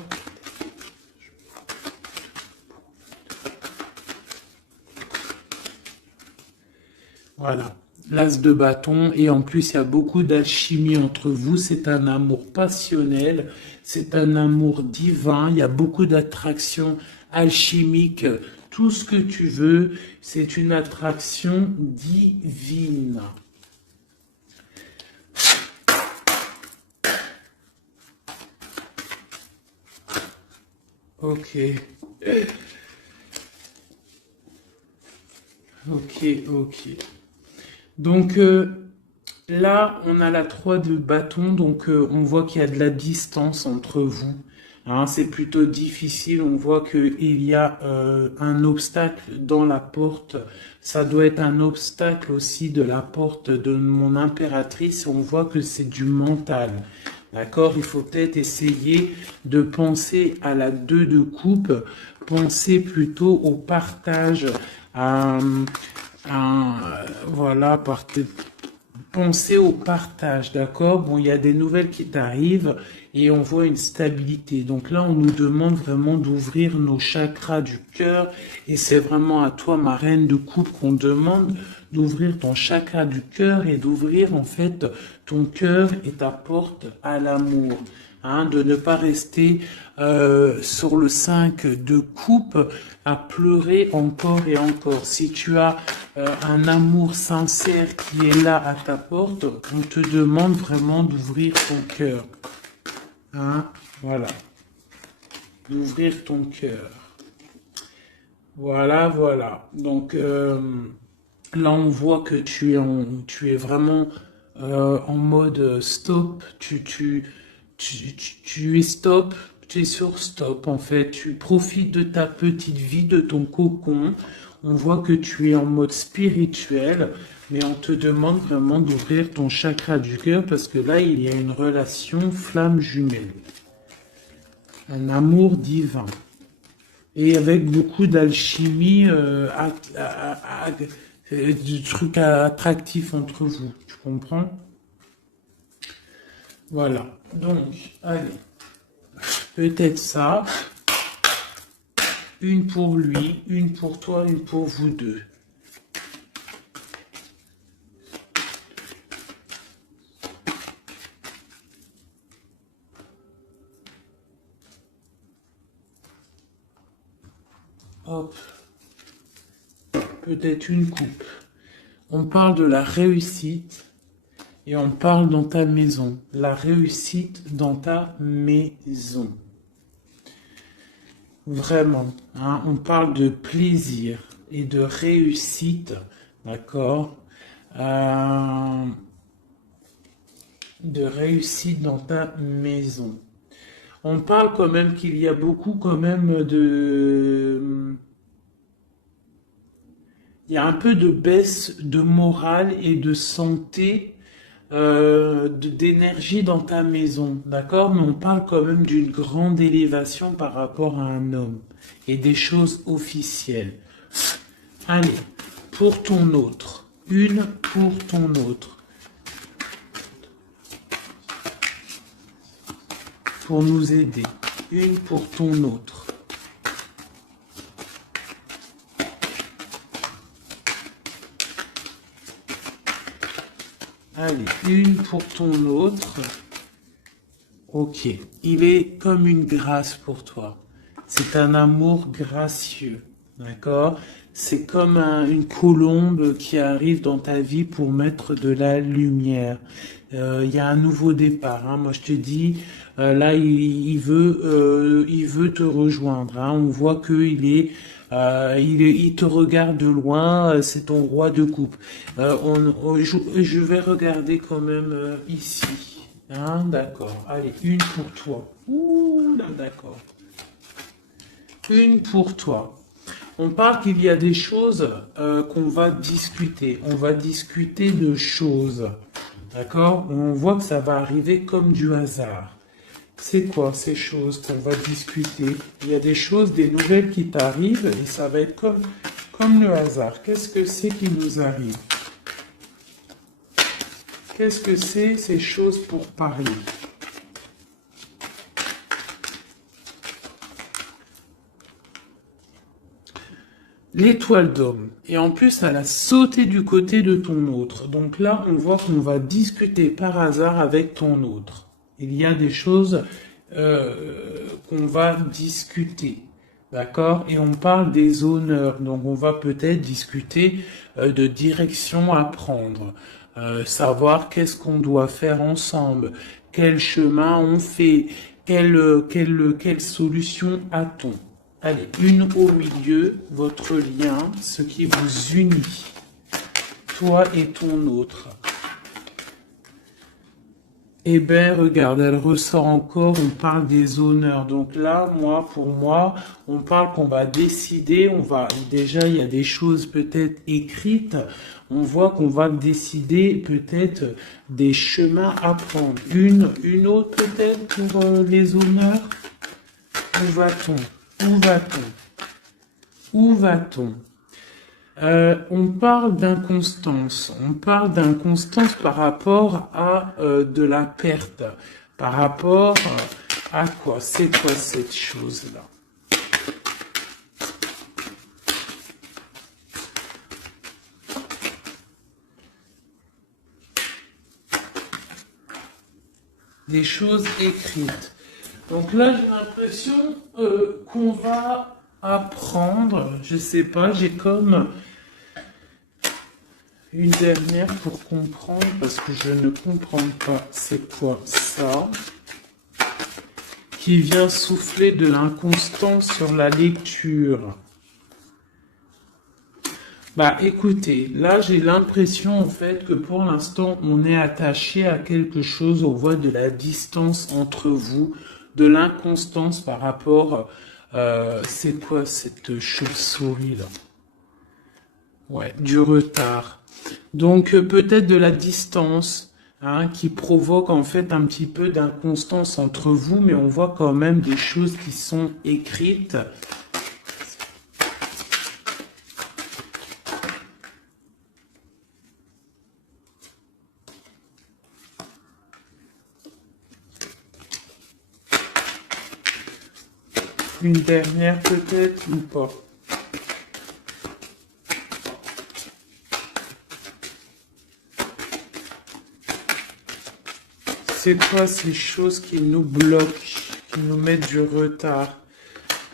Voilà. L'as de bâton, et en plus il y a beaucoup d'alchimie entre vous, c'est un amour passionnel, c'est un amour divin, il y a beaucoup d'attraction alchimique, tout ce que tu veux, c'est une attraction divine. Ok. Ok. Donc là, on a la 3 de bâton, donc on voit qu'il y a de la distance entre vous. Hein, c'est plutôt difficile, on voit qu'il y a un obstacle dans la porte. Ça doit être un obstacle aussi de la porte de mon impératrice. On voit que c'est du mental. D'accord? Il faut peut-être essayer de penser à la 2 de coupe, penser plutôt au partage, voilà, penser au partage, d'accord? Bon, il y a des nouvelles qui t'arrivent et on voit une stabilité. Donc là, on nous demande vraiment d'ouvrir nos chakras du cœur et c'est vraiment à toi, ma reine de coupe, qu'on demande d'ouvrir ton chakra du cœur et d'ouvrir en fait ton cœur et ta porte à l'amour. Hein, de ne pas rester sur le 5 de coupe à pleurer encore et encore. Si tu as un amour sincère qui est là à ta porte, on te demande vraiment d'ouvrir ton cœur. Hein, voilà. D'ouvrir ton cœur. Voilà, voilà. Donc là, on voit que tu es vraiment en mode stop. Tu es stop. Tu es sur stop en fait. Tu profites de ta petite vie, de ton cocon. On voit que tu es en mode spirituel, mais on te demande vraiment d'ouvrir ton chakra du cœur parce que là, il y a une relation flamme jumelle. Un amour divin. Et avec beaucoup d'alchimie, du truc attractif entre vous. Tu comprends? Voilà. Donc, allez. Peut-être ça. Une pour lui, une pour toi, une pour vous deux. Hop. Peut-être une coupe. On parle de la réussite et on parle dans ta maison. La réussite dans ta maison. Vraiment, hein, on parle de plaisir et de réussite, d'accord? De réussite dans ta maison. On parle quand même qu'il y a beaucoup quand même de... Il y a un peu de baisse de morale et de santé, d'énergie dans ta maison, d'accord? Mais on parle quand même d'une grande élévation par rapport à un homme et des choses officielles. Allez, pour ton autre. Une pour ton autre. Pour nous aider. Une pour ton autre. Allez, une pour ton autre. Ok, il est comme une grâce pour toi. C'est un amour gracieux, d'accord? C'est comme une colombe qui arrive dans ta vie pour mettre de la lumière. Il y a un nouveau départ. Hein. Moi, je te dis, là, il veut te rejoindre. Hein. On voit qu'il est, il te regarde de loin. C'est ton roi de coupe. Je vais regarder quand même ici. Hein, d'accord. Allez, une pour toi. Ouh, là, d'accord. Une pour toi. On parle qu'il y a des choses qu'on va discuter. On va discuter de choses. D'accord? On voit que ça va arriver comme du hasard. C'est quoi ces choses qu'on va discuter? Il y a des choses, des nouvelles qui t'arrivent et ça va être comme le hasard. Qu'est-ce que c'est qui nous arrive? Qu'est-ce que c'est ces choses pour parler? L'étoile d'homme. Et en plus, elle a sauté du côté de ton autre. Donc là, on voit qu'on va discuter par hasard avec ton autre. Il y a des choses qu'on va discuter. D'accord? Et on parle des honneurs. Donc on va peut-être discuter de direction à prendre. Savoir qu'est-ce qu'on doit faire ensemble. Quel chemin on fait. Quelle solution a-t-on? Allez, une au milieu, votre lien, ce qui vous unit, toi et ton autre. Eh ben, regarde, elle ressort encore, on parle des honneurs. Donc là, pour moi, on parle qu'on va décider, déjà, il y a des choses peut-être écrites, on voit qu'on va décider peut-être des chemins à prendre. Une autre peut-être pour les honneurs. Où va-t-on? Où va-t-on? Où va-t-on? On parle d'inconstance. On parle d'inconstance par rapport à de la perte. Par rapport à quoi? C'est quoi cette chose-là? Des choses écrites. Donc là, j'ai l'impression qu'on va apprendre, je sais pas, j'ai comme une dernière pour comprendre, parce que je ne comprends pas c'est quoi ça, qui vient souffler de l'inconstance sur la lecture. Bah écoutez, là j'ai l'impression en fait que pour l'instant on est attaché à quelque chose, on voit de la distance entre vous, de l'inconstance par rapport, c'est quoi cette chauve-souris là? Ouais, du retard. Donc peut-être de la distance, hein, qui provoque en fait un petit peu d'inconstance entre vous, mais on voit quand même des choses qui sont écrites. Une dernière peut-être ou pas? C'est quoi ces choses qui nous bloquent, qui nous mettent du retard?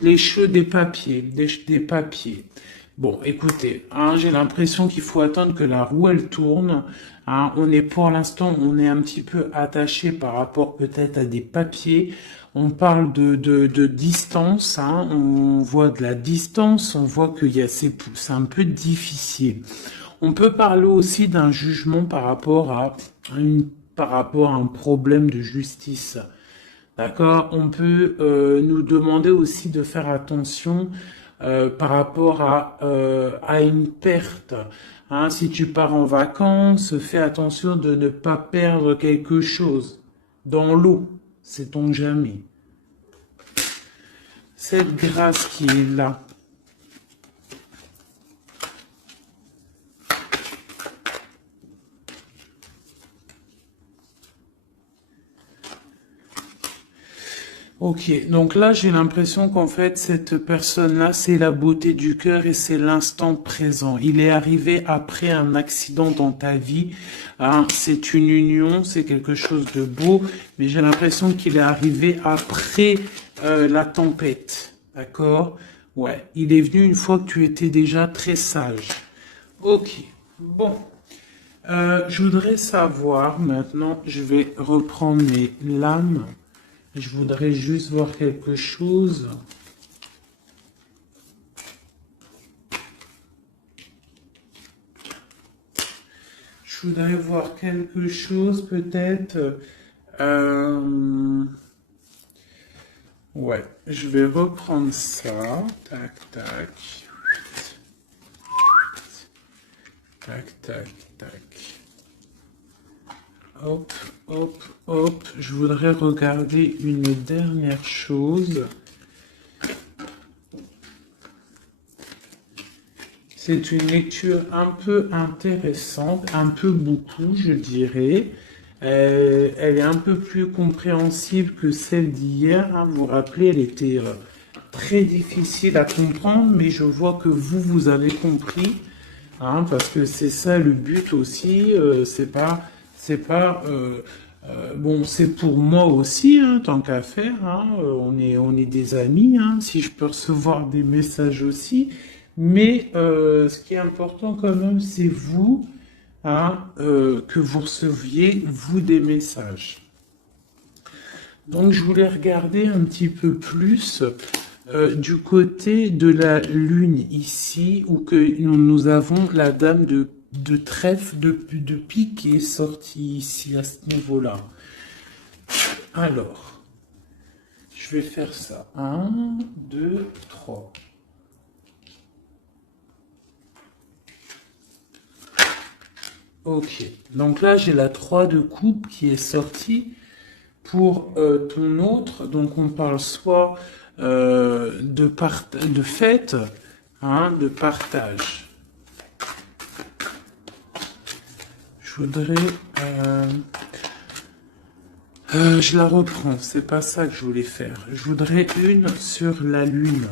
Les choses des papiers, des papiers. Bon, écoutez, hein, j'ai l'impression qu'il faut attendre que la roue elle tourne. Hein, on est pour l'instant, on est un petit peu attaché par rapport peut-être à des papiers. On parle de distance, hein, on voit de la distance, on voit qu'il y a c'est un peu difficile. On peut parler aussi d'un jugement par rapport à un problème de justice. D'accord? On peut nous demander aussi de faire attention par rapport à une perte. Hein, si tu pars en vacances, fais attention de ne pas perdre quelque chose dans l'eau. Sait-on jamais. Cette grâce qui est là. Ok, donc là j'ai l'impression qu'en fait cette personne-là c'est la beauté du cœur et c'est l'instant présent. Il est arrivé après un accident dans ta vie, hein, c'est une union, c'est quelque chose de beau, mais j'ai l'impression qu'il est arrivé après la tempête, d'accord? Ouais, il est venu une fois que tu étais déjà très sage. Ok, bon. Je voudrais savoir maintenant, je vais reprendre mes lames. Je voudrais juste voir quelque chose. Je voudrais voir quelque chose peut-être. Ouais, je vais reprendre ça. Tac, tac. Tac, tac, tac. Hop, hop, hop. Je voudrais regarder une dernière chose. C'est une lecture un peu intéressante, un peu beaucoup, je dirais. Elle est un peu plus compréhensible que celle d'hier. Hein. Vous vous rappelez, elle était très difficile à comprendre, mais je vois que vous avez compris. Hein, parce que c'est ça le but aussi. Bon, c'est pour moi aussi, hein, tant qu'à faire. Hein, on est des amis. Hein, si je peux recevoir des messages aussi. Mais ce qui est important quand même, c'est vous, hein, que vous receviez, vous, des messages. Donc je voulais regarder un petit peu plus du côté de la lune ici, où que nous avons la dame de trèfle, de pique qui est sortie ici à ce niveau-là. Alors, je vais faire ça. 1, 2, 3. Ok, donc là j'ai la 3 de coupe qui est sortie pour ton autre. Donc on parle soit de fête, hein, de partage. Je voudrais... je la reprends, c'est pas ça que je voulais faire. Je voudrais une sur la Lune.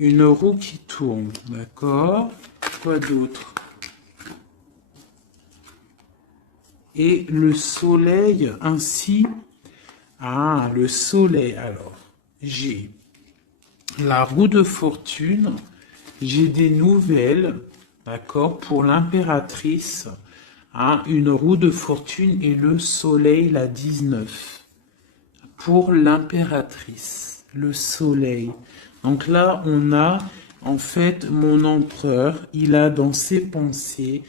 Une roue qui tourne, d'accord? Quoi d'autre? Et le soleil ainsi. Ah, le soleil. Alors, j'ai la roue de fortune. J'ai des nouvelles, d'accord, pour l'impératrice. Hein, une roue de fortune et le soleil, la 19. Pour l'impératrice, le soleil. Donc là, on a en fait mon empereur. Il a dans ses pensées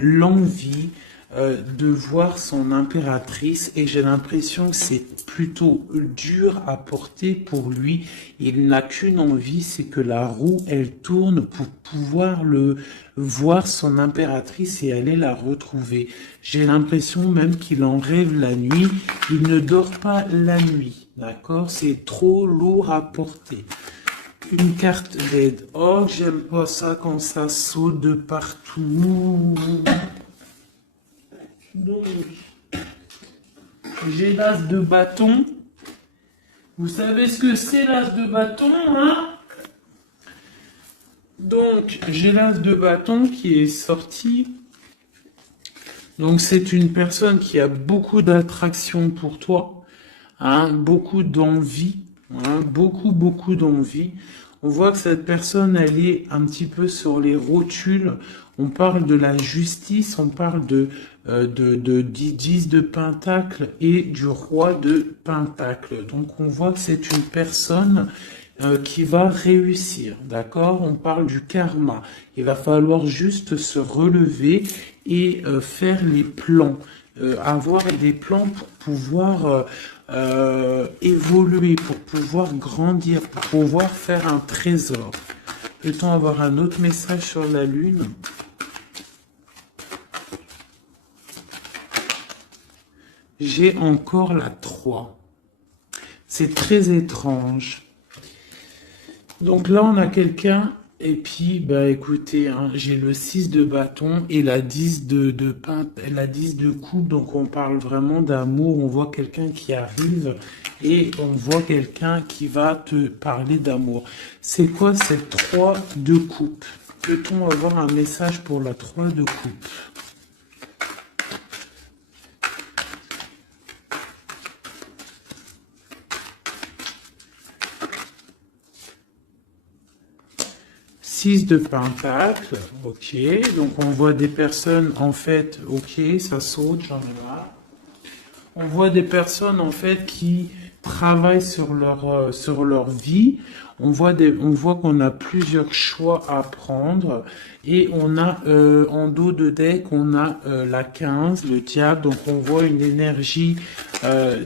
l'envie de voir son impératrice et j'ai l'impression que c'est plutôt dur à porter pour lui. Il n'a qu'une envie, c'est que la roue, elle tourne pour pouvoir voir son impératrice et aller la retrouver. J'ai l'impression même qu'il en rêve la nuit. Il ne dort pas la nuit, d'accord? C'est trop lourd à porter. Une carte d'aide. Oh, j'aime pas ça quand ça saute de partout. Donc, j'ai l'as de bâton. Vous savez ce que c'est l'as de bâton, hein? Donc, j'ai l'as de bâton qui est sorti. Donc, c'est une personne qui a beaucoup d'attraction pour toi, hein, beaucoup d'envie, hein, beaucoup d'envie. On voit que cette personne, elle est un petit peu sur les rotules. On parle de la justice, on parle de 10 de Pentacle et du roi de Pentacle. Donc on voit que c'est une personne qui va réussir, d'accord? On parle du karma. Il va falloir juste se relever et faire les plans, avoir des plans pour pouvoir évoluer, pour pouvoir grandir, pour pouvoir faire un trésor. Peut-on avoir un autre message sur la Lune? J'ai encore la 3. C'est très étrange. Donc là, on a quelqu'un, et puis, bah écoutez, hein, j'ai le 6 de bâton et la 10 la 10 de coupe, donc on parle vraiment d'amour, on voit quelqu'un qui arrive et on voit quelqu'un qui va te parler d'amour. C'est quoi cette 3 de coupe? Peut-on avoir un message pour la 3 de coupe? Six de Pentacle, ok, donc on voit des personnes, en fait, ok, ça saute, j'en ai marre. On voit des personnes, en fait, qui travaillent sur leur vie. On voit qu'on a plusieurs choix à prendre. Et on a, en dos de deck, on a la 15, le diable. Donc on voit une énergie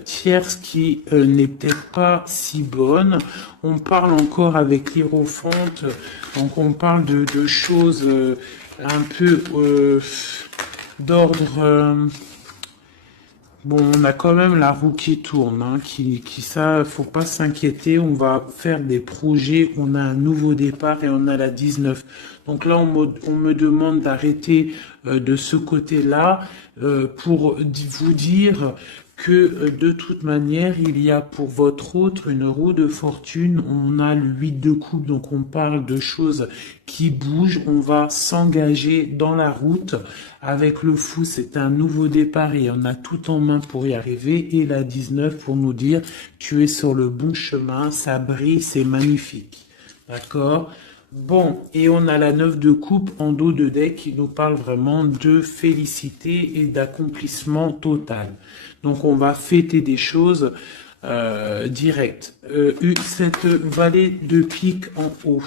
tierce qui n'est peut-être pas si bonne. On parle encore avec l'Hiérophante. Donc on parle de choses un peu d'ordre... Bon, on a quand même la roue qui tourne, hein, ça, faut pas s'inquiéter, on va faire des projets, on a un nouveau départ et on a la 19. Donc là, on me demande d'arrêter de ce côté-là pour vous dire que de toute manière, il y a pour votre autre une roue de fortune, on a le 8 de coupe, donc on parle de choses qui bougent, on va s'engager dans la route. Avec le fou, c'est un nouveau départ et on a tout en main pour y arriver. Et la 19 pour nous dire, tu es sur le bon chemin, ça brille, c'est magnifique. D'accord? Bon, et on a la 9 de coupe en dos de deck qui nous parle vraiment de félicité et d'accomplissement total. Donc on va fêter des choses directes. Cette vallée de pique en haut.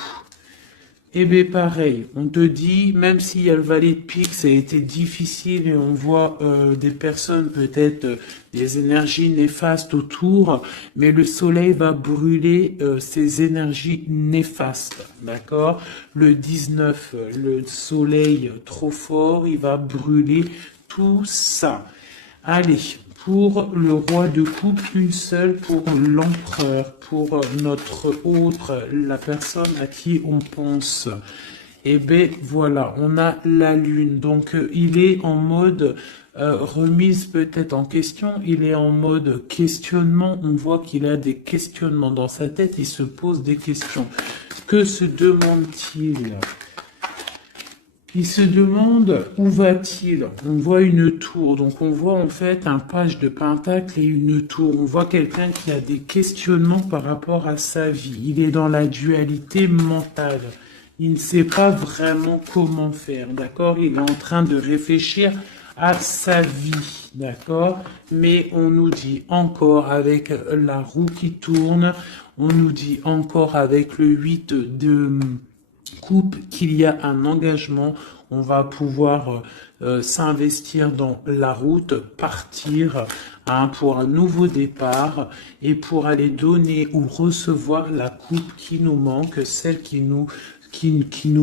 Eh bien pareil, on te dit, même s'il y a le valet de pique, ça a été difficile et on voit des personnes, peut-être des énergies néfastes autour, mais le soleil va brûler ces énergies néfastes, d'accord? Le 19, le soleil trop fort, il va brûler tout ça. Allez, pour le roi de coupe, une seule pour l'empereur, pour notre autre, la personne à qui on pense. Et ben voilà, on a la lune. Donc il est en mode remise peut-être en question, il est en mode questionnement. On voit qu'il a des questionnements dans sa tête, il se pose des questions. Que se demande-t-il? Il se demande où va-t-il? On voit une tour, donc on voit en fait un page de pentacle et une tour. On voit quelqu'un qui a des questionnements par rapport à sa vie. Il est dans la dualité mentale. Il ne sait pas vraiment comment faire, d'accord? Il est en train de réfléchir à sa vie, d'accord? Mais on nous dit encore avec la roue qui tourne, on nous dit encore avec le 8 de coupe qu'il y a un engagement, on va pouvoir s'investir dans la route, partir pour un nouveau départ et pour aller donner ou recevoir la coupe qui nous manque, celle qui nous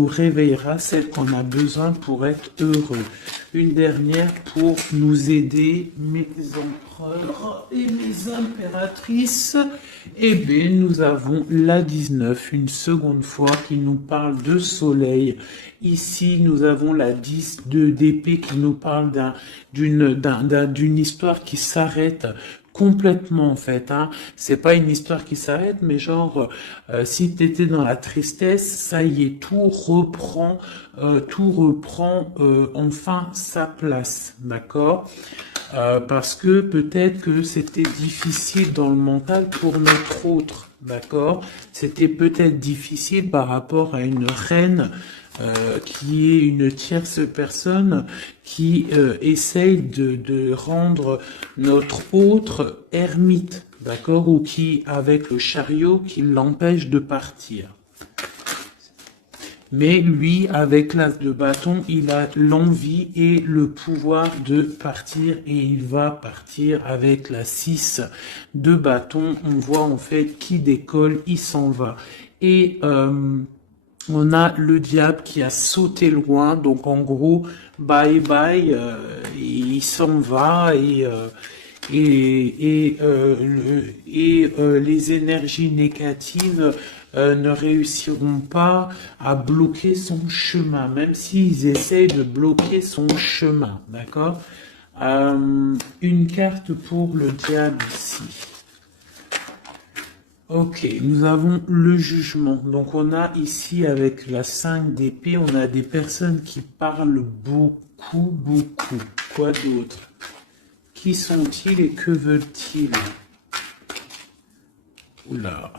réveillera, celle qu'on a besoin pour être heureux. Une dernière pour nous aider, mes empereurs et mes impératrices. Eh bien, nous avons la 19, une seconde fois, qui nous parle de soleil. Ici, nous avons la 10 d'épée qui nous parle d'une histoire qui s'arrête complètement en fait, hein. C'est pas une histoire qui s'arrête, mais genre si t'étais dans la tristesse, ça y est, tout reprend enfin sa place, d'accord? Parce que peut-être que c'était difficile dans le mental pour notre autre, d'accord? C'était peut-être difficile par rapport à une reine qui est une tierce personne qui essaye de rendre notre autre ermite, d'accord? Ou qui, avec le chariot, qui l'empêche de partir. Mais lui, avec l'as de bâton, il a l'envie et le pouvoir de partir et il va partir avec la 6 de bâton. On voit en fait qui décolle, il s'en va. Et on a le diable qui a sauté loin, donc en gros, bye bye, il s'en va les énergies négatives ne réussiront pas à bloquer son chemin, même s'ils essayent de bloquer son chemin, d'accord? Une carte pour le diable ici. Ok, nous avons le jugement. Donc on a ici avec la 5 d'épée, on a des personnes qui parlent beaucoup. Quoi d'autre? Qui sont-ils et que veulent-ils? Oula.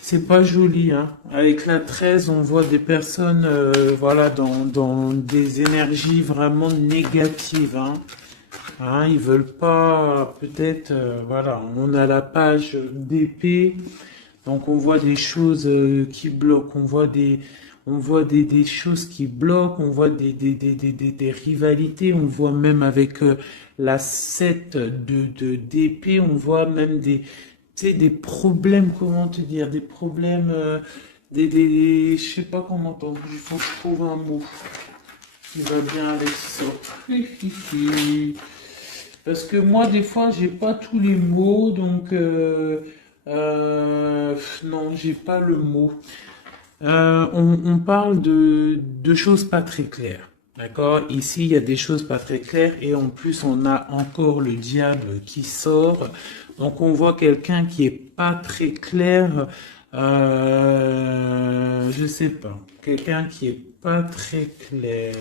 C'est pas joli, hein. Avec la 13, on voit des personnes voilà, dans des énergies vraiment négatives, hein. Hein, ils veulent pas, peut-être, voilà, on a la page d'épée, donc on voit des choses qui bloquent, on voit des choses qui bloquent, on voit des rivalités, on voit même avec la 7 d'épée, on voit même tu sais, des problèmes, comment te dire, des problèmes, je sais pas comment t'en, il faut que je trouve un mot qui va bien avec ça. Parce que moi, des fois, j'ai pas tous les mots, donc non, j'ai pas le mot. On parle de choses pas très claires, d'accord? Ici, il y a des choses pas très claires et en plus, on a encore le diable qui sort. Donc, on voit quelqu'un qui est pas très clair. Je sais pas, quelqu'un qui est pas très clair.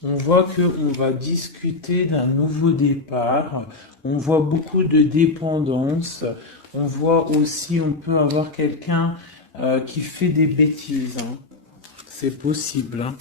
On voit qu'on va discuter d'un nouveau départ. On voit beaucoup de dépendance. On voit aussi, on peut avoir quelqu'un qui fait des bêtises, hein. C'est possible, hein.